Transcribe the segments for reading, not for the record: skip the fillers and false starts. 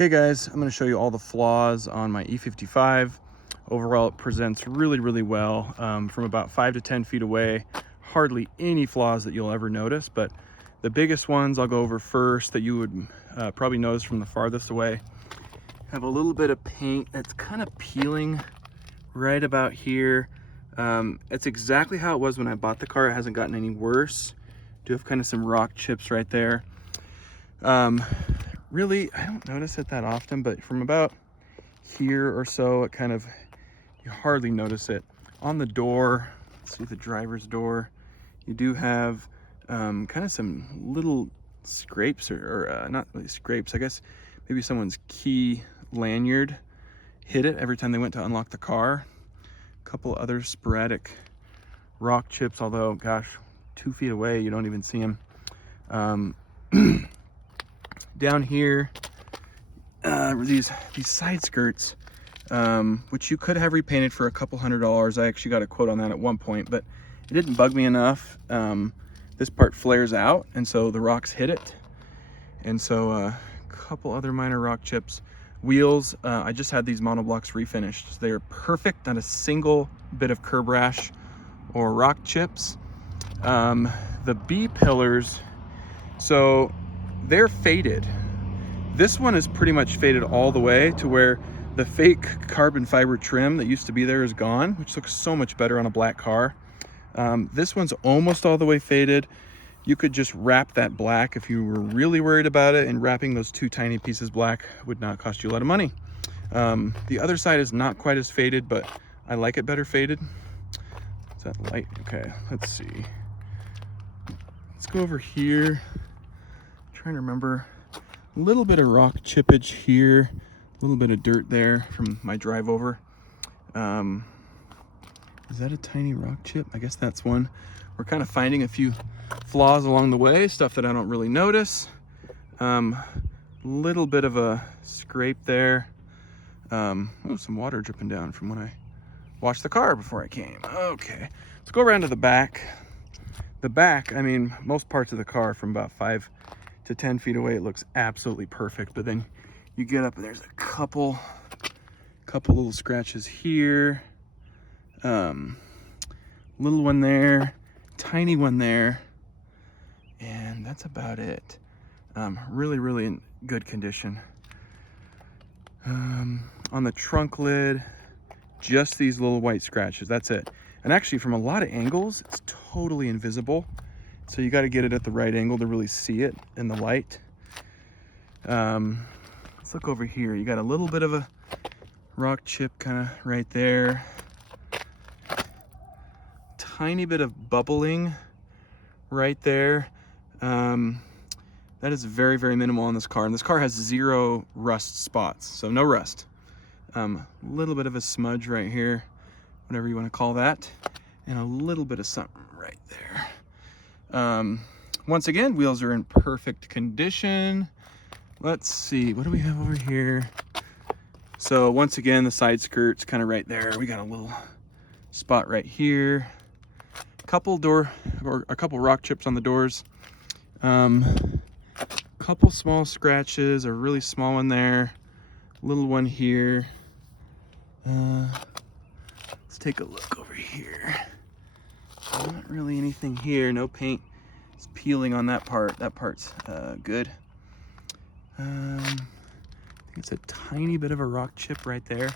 Okay guys, I'm going to show you all the flaws on my E55. Overall, it presents really well from about 5 to 10 feet away. Hardly any flaws that you'll ever notice, but the biggest ones I'll go over first that you would probably notice from the farthest away. Have a little bit of paint that's kind of peeling right about here. It's exactly how it was when I bought the car. It hasn't gotten any worse. Do have kind of some rock chips right there. Really, I don't notice it that often, but from about here or so, it kind of, you hardly notice it. On the door, let's see the driver's door, you do have kind of some little scrapes, or not really scrapes, I guess maybe someone's key lanyard hit it every time they went to unlock the car. A couple other sporadic rock chips, although gosh, 2 feet away you don't even see them. Down here, these side skirts, which you could have repainted for a couple $100. I actually got a quote on that at one point, but it didn't bug me enough. This part flares out, and so the rocks hit it. And so a couple other minor rock chips. Wheels, I just had these monoblocks refinished. They're perfect, not a single bit of curb rash or rock chips. The B pillars, so they're faded. This one is pretty much faded all the way to where the fake carbon fiber trim that used to be there is gone, which looks so much better on a black car. This one's almost all the way faded. You could just wrap that black if you were really worried about it, and wrapping those two tiny pieces black would not cost you a lot of money. The other side is not quite as faded, but I like it better faded. Is that light? Okay, let's see. Let's go over here. Trying to remember, a little bit of rock chippage here, a little bit of dirt there from my drive over. Is that a tiny rock chip? I guess that's one. We're kind of finding a few flaws along the way, stuff that I don't really notice. Little bit of a scrape there. Oh, some water dripping down from when I washed the car before I came. Okay, let's go around to the back. The back, I mean, most parts of the car from about 5 to 10 feet away, it looks absolutely perfect, but then you get up and there's a couple little scratches here, little one there, tiny one there, and that's about it. Really in good condition. On the trunk lid, just these little white scratches, that's it. And actually, from a lot of angles, it's totally invisible. So you got to get it at the right angle to really see it in the light. Let's look over here. You got a little bit of a rock chip kind of right there. Tiny bit of bubbling right there. That is very minimal on this car. And this car has 0 rust spots, so no rust. Little bit of a smudge right here, whatever you want to call that. And a little bit of something right there. Once again, wheels are in perfect condition. Let's see, what do we have over here? So once again, the side skirt's kind of right there. We got a little spot right here. A couple rock chips on the doors. Couple small scratches, a really small one there, little one here. Let's take a look over here. Not really anything here. No paint is peeling on that part. That part's good. I think it's a tiny bit of a rock chip right there.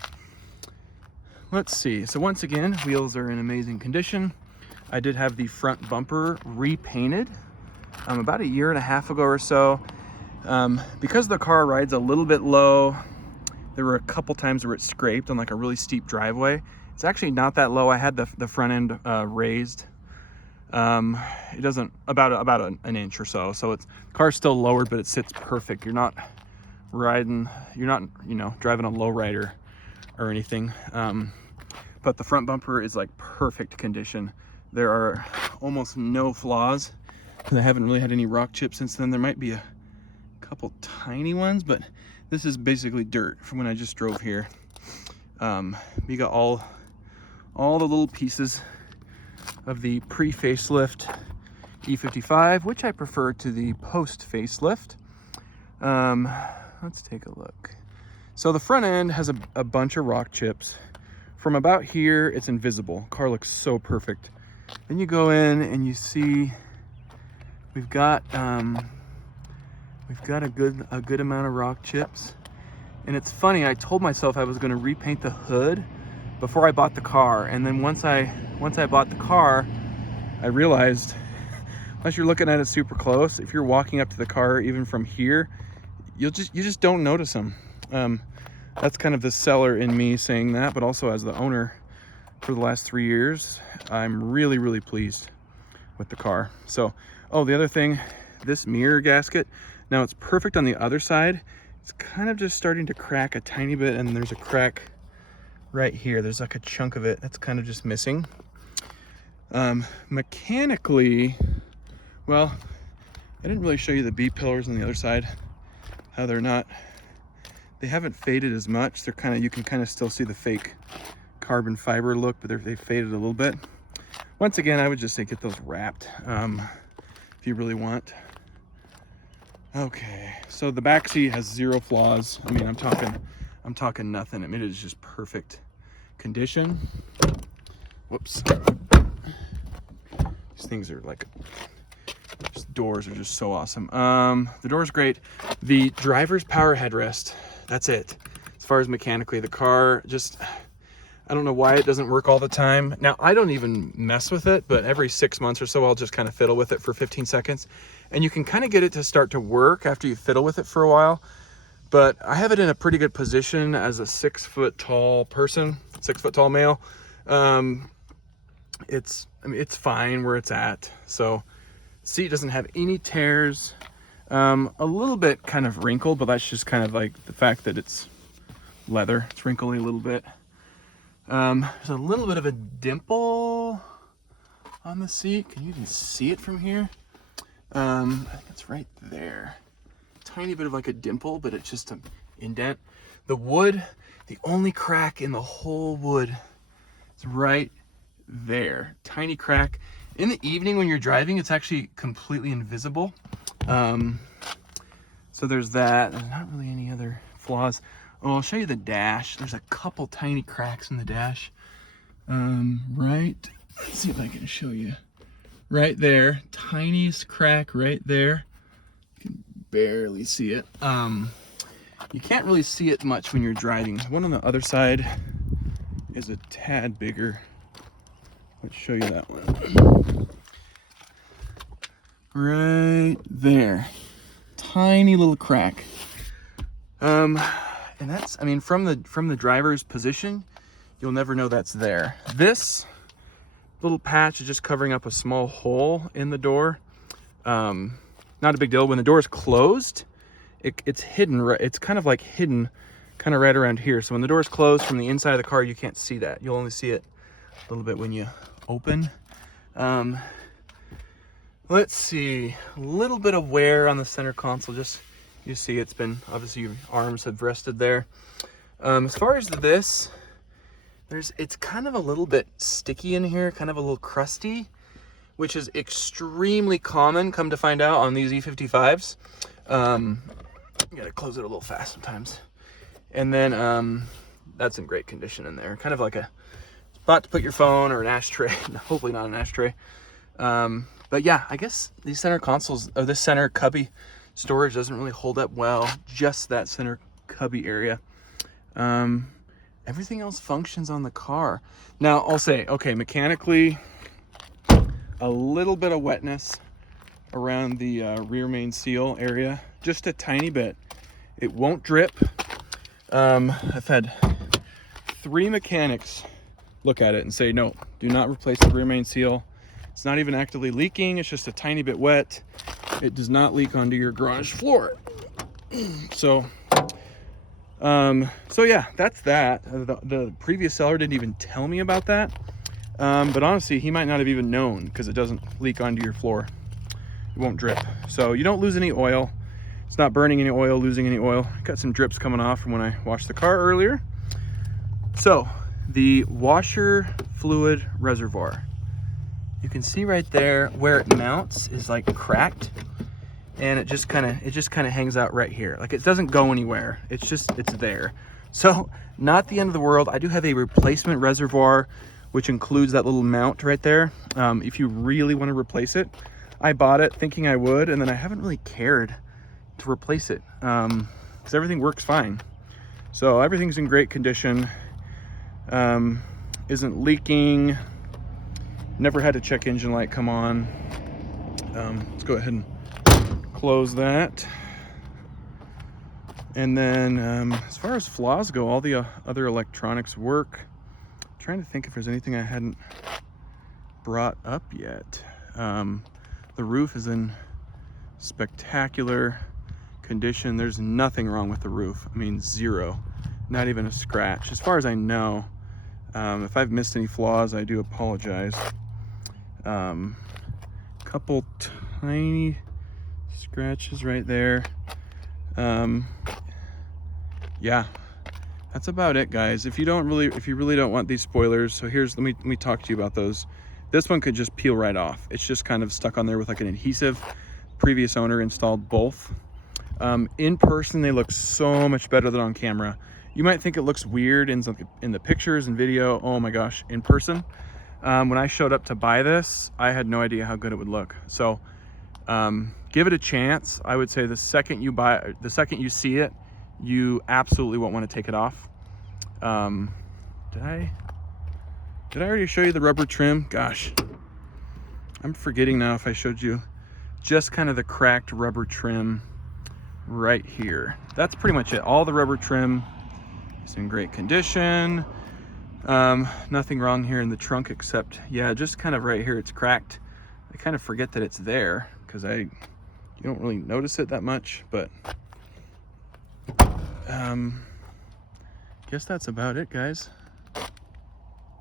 Let's see. So once again, wheels are in amazing condition. I did have the front bumper repainted about 1.5 years ago or so. Because the car rides a little bit low, there were a couple times where it scraped on like a really steep driveway. It's actually not that low. I had the front end raised. It doesn't, about an inch or so. So it's, car's still lowered, but it sits perfect. You're not riding, you know, driving a lowrider or anything. But the front bumper is like perfect condition. There are almost no flaws because I haven't really had any rock chips since then. There might be a couple tiny ones, but this is basically dirt from when I just drove here. We got all the little pieces of the pre-facelift E55, which I prefer to the post-facelift. let's take a look. So the front end has a bunch of rock chips. From about here, it's invisible. Car looks so perfect. Then you go in and you see we've got a good amount of rock chips. And it's funny, I told myself I was going to repaint the hood before I bought the car, and then once I bought the car, I realized unless you're looking at it super close, if you're walking up to the car even from here, you just don't notice them. That's kind of the seller in me saying that, but also as the owner for the last 3 years, I'm really pleased with the car. So, oh, the other thing, this mirror gasket, now it's perfect on the other side. It's kind of just starting to crack a tiny bit, and there's a crack right here. There's like a chunk of it that's kind of just missing. Mechanically, well, I didn't really show you the B-pillars on the other side, how they haven't faded as much. They're kind of, you can kind of still see the fake carbon fiber look, but they faded a little bit. Once again, I would just say get those wrapped if you really want. Okay, so the back seat has 0 flaws. I mean, I'm talking nothing. I mean, it is just perfect condition. Whoops. These things are like, these doors are just so awesome. The door's great. The driver's power headrest, that's it. As far as mechanically, the car just, I don't know why it doesn't work all the time. Now, I don't even mess with it, but every 6 months or so, I'll just kind of fiddle with it for 15 seconds. And you can kind of get it to start to work after you fiddle with it for a while. But I have it in a pretty good position as a 6 foot tall person, 6 foot tall male. It's fine where it's at. So seat doesn't have any tears. A little bit kind of wrinkled, but that's just kind of like the fact that it's leather. It's wrinkly a little bit. There's a little bit of a dimple on the seat. Can you even see it from here? I think it's right there. Tiny bit of like a dimple, but it's just an indent. The wood, the only crack in the whole wood is right there. Tiny crack. In the evening when you're driving, it's actually completely invisible. So there's that. There's not really any other flaws. Oh, I'll show you the dash. There's a couple tiny cracks in the dash. Right, let's see if I can show you. Right there, tiniest crack right there. You can barely see it. You can't really see it much when you're driving. One on the other side is a tad bigger. Let's show you that one. Right there, tiny little crack. And that's, I mean, from the driver's position, you'll never know that's there. This little patch is just covering up a small hole in the door. Not a big deal. When the door is closed, it's hidden. It's kind of like hidden, kind of right around here. So when the door is closed from the inside of the car, you can't see that. You'll only see it a little bit when you open. Let's see, a little bit of wear on the center console. Just, you see it's been, obviously your arms have rested there. As far as this, it's kind of a little bit sticky in here, kind of a little crusty, which is extremely common, come to find out, on these E55s. You gotta close it a little fast sometimes. And then that's in great condition in there. Kind of like a spot to put your phone or an ashtray. Hopefully not an ashtray. But yeah, I guess these center consoles, or this center cubby storage doesn't really hold up well. Just that center cubby area. Everything else functions on the car. Now I'll say, okay, mechanically, a little bit of wetness around the rear main seal area, just a tiny bit. It won't drip. I've had 3 mechanics look at it and say, no, do not replace the rear main seal. It's not even actively leaking. It's just a tiny bit wet. It does not leak onto your garage floor. So yeah, that's that. The previous seller didn't even tell me about that. But honestly, he might not have even known, because it doesn't leak onto your floor. It won't drip. So you don't lose any oil. It's not burning any oil, losing any oil. Got some drips coming off from when I washed the car earlier. So the washer fluid reservoir, you can see right there where it mounts is like cracked. and it just kind of hangs out right here. Like, it doesn't go anywhere. It's there. So not the end of the world. I do have a replacement reservoir, which includes that little mount right there. If you really want to replace it, I bought it thinking I would, and then I haven't really cared to replace it because everything works fine. So everything's in great condition. Isn't leaking. Never had a check engine light come on. Let's go ahead and close that. And then as far as flaws go, all the other electronics work. I'm trying to think if there's anything I hadn't brought up yet. The roof is in spectacular condition. There's nothing wrong with the roof. I mean, zero, not even a scratch as far as I know. If I've missed any flaws, I do apologize. Couple tiny scratches right there. Yeah, that's about it, guys. If you really don't want these spoilers, so let me talk to you about those. This one could just peel right off. It's just kind of stuck on there with like an adhesive. Previous owner installed both. In person, they look so much better than on camera. You might think it looks weird in the pictures and video. Oh my gosh, in person. When I showed up to buy this, I had no idea how good it would look. So give it a chance. I would say the second you see it, you absolutely won't want to take it off. Did I already show you the rubber trim? Gosh, I'm forgetting now if I showed you just kind of the cracked rubber trim right here. That's pretty much it. All the rubber trim is in great condition. Nothing wrong here in the trunk except, yeah, just kind of right here it's cracked. I kind of forget that it's there because you don't really notice it that much, but guess that's about it, guys.